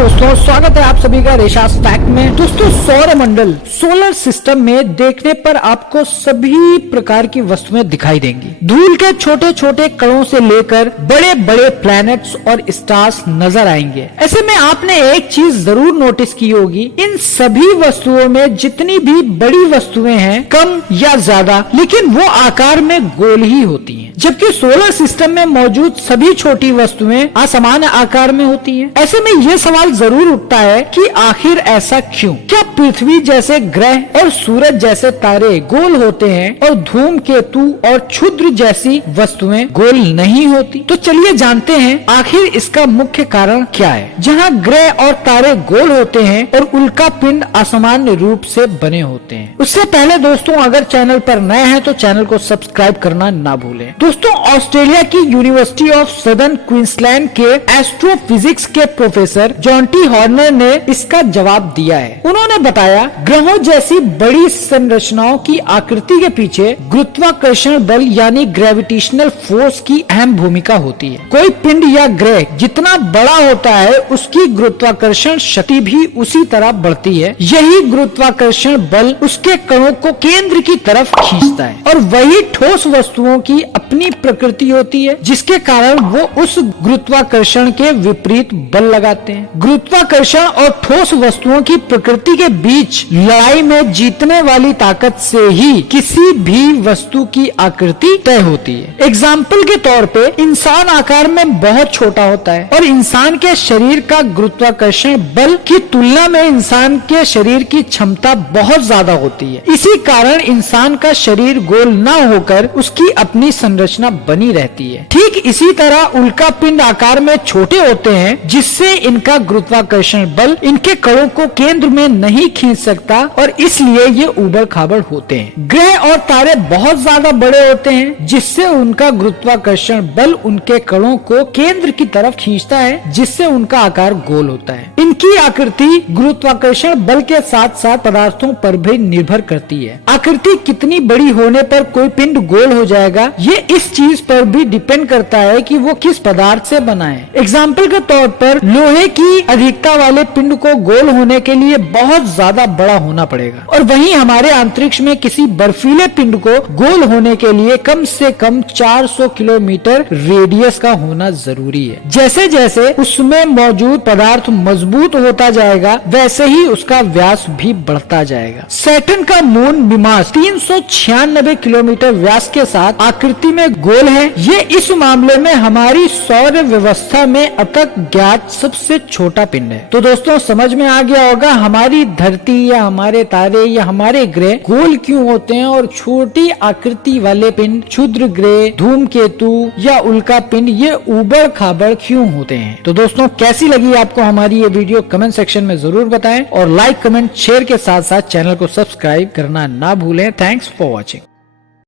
दोस्तों, स्वागत है आप सभी का रेशास फैक्ट में। दोस्तों, सौर मंडल सोलर सिस्टम में देखने पर आपको सभी प्रकार की वस्तुएं दिखाई देंगी। धूल के छोटे छोटे कणों से लेकर बड़े बड़े प्लैनेट्स और स्टार्स नजर आएंगे। ऐसे में आपने एक चीज जरूर नोटिस की होगी, इन सभी वस्तुओं में जितनी भी बड़ी वस्तुएं हैं, कम या ज्यादा, लेकिन वो आकार में गोल ही होती हैं, जबकि सोलर सिस्टम में मौजूद सभी छोटी वस्तुएं असमान आकार में होती हैं। ऐसे में यह सवाल जरूर उठता है कि आखिर ऐसा क्यों? क्या पृथ्वी जैसे ग्रह और सूरज जैसे तारे गोल होते हैं और धूमकेतु और क्षुद्र जैसी वस्तुएं गोल नहीं होती? तो चलिए जानते हैं आखिर इसका मुख्य कारण क्या है। जहां ग्रह और तारे गोल होते हैं और उल्का पिंड असामान्य रूप से बने होते हैं। उससे पहले दोस्तों, अगर चैनल पर नए हैं तो चैनल को सब्सक्राइब करना ना भूलें। दोस्तों, ऑस्ट्रेलिया की यूनिवर्सिटी ऑफ सदर्न क्वींसलैंड के एस्ट्रोफिजिक्स के प्रोफेसर जॉन टी हॉर्नर ने इसका जवाब दिया है। उन्होंने बताया, ग्रहों जैसी बड़ी संरचनाओं की आकृति के पीछे गुरुत्वाकर्षण बल यानी ग्रेविटेशनल फोर्स की अहम भूमिका होती है। कोई पिंड या ग्रह जितना बड़ा होता है, उसकी गुरुत्वाकर्षण शक्ति भी उसी तरह बढ़ती है। यही गुरुत्वाकर्षण बल उसके कणों को केंद्र की तरफ खींचता है और वही ठोस वस्तुओं की अपनी प्रकृति होती है, जिसके कारण वो उस गुरुत्वाकर्षण के विपरीत बल लगाते हैं। गुरुत्वाकर्षण और ठोस वस्तुओं की प्रकृति के बीच लड़ाई में जीतने वाली ताकत से ही किसी भी वस्तु की आकृति तय होती है। एग्जाम्पल के तौर पे इंसान आकार में बहुत छोटा होता है और इंसान के शरीर का गुरुत्वाकर्षण बल की तुलना में इंसान के शरीर की क्षमता बहुत ज्यादा होती है। इसी कारण इंसान का शरीर गोल न होकर उसकी अपनी संरचना बनी रहती है। ठीक इसी तरह उल्का पिंड आकार में छोटे होते हैं, जिससे इनका गुरुत्वाकर्षण बल इनके कणों को केंद्र में नहीं खींच सकता और इसलिए ये उबड़ खाबड़ होते हैं। ग्रह और तारे बहुत ज्यादा बड़े होते हैं, जिससे उनका गुरुत्वाकर्षण बल उनके कणों को केंद्र की तरफ खींचता है, जिससे उनका आकार गोल होता है। इनकी आकृति गुरुत्वाकर्षण बल के साथ साथ पदार्थों पर भी निर्भर करती है। आकृति कितनी बड़ी होने पर कोई पिंड गोल हो जाएगा, ये इस चीज पर भी डिपेंड करता है कि वो किस पदार्थ से बना है। एग्जाम्पल के तौर पर लोहे की अधिकता वाले पिंड को गोल होने के लिए बहुत ज्यादा बड़ा होना पड़ेगा, और वहीं हमारे अंतरिक्ष में किसी बर्फीले पिंड को गोल होने के लिए कम से कम 400 किलोमीटर रेडियस का होना जरूरी है। जैसे जैसे उसमें मौजूद पदार्थ मजबूत होता जाएगा, वैसे ही उसका व्यास भी बढ़ता जाएगा। सैटर्न का मून मिमास 396 किलोमीटर व्यास के साथ आकृति में गोल है। ये इस मामले में हमारी सौर व्यवस्था में अतक ज्ञात सबसे छोटा पिंड है। तो दोस्तों, समझ में आ गया होगा हमारी धरती या हमारे तारे या हमारे ग्रह गोल क्यों होते हैं और छोटी आकृति वाले पिंड, क्षुद्र ग्रह, धूमकेतु या उल्का पिंड ये उबड़ खाबड़ क्यों होते हैं। तो दोस्तों, कैसी लगी आपको हमारी ये वीडियो कमेंट सेक्शन में जरूर बताएं और लाइक, कमेंट, शेयर के साथ साथ चैनल को सब्सक्राइब करना ना भूलें। Thanks for watching.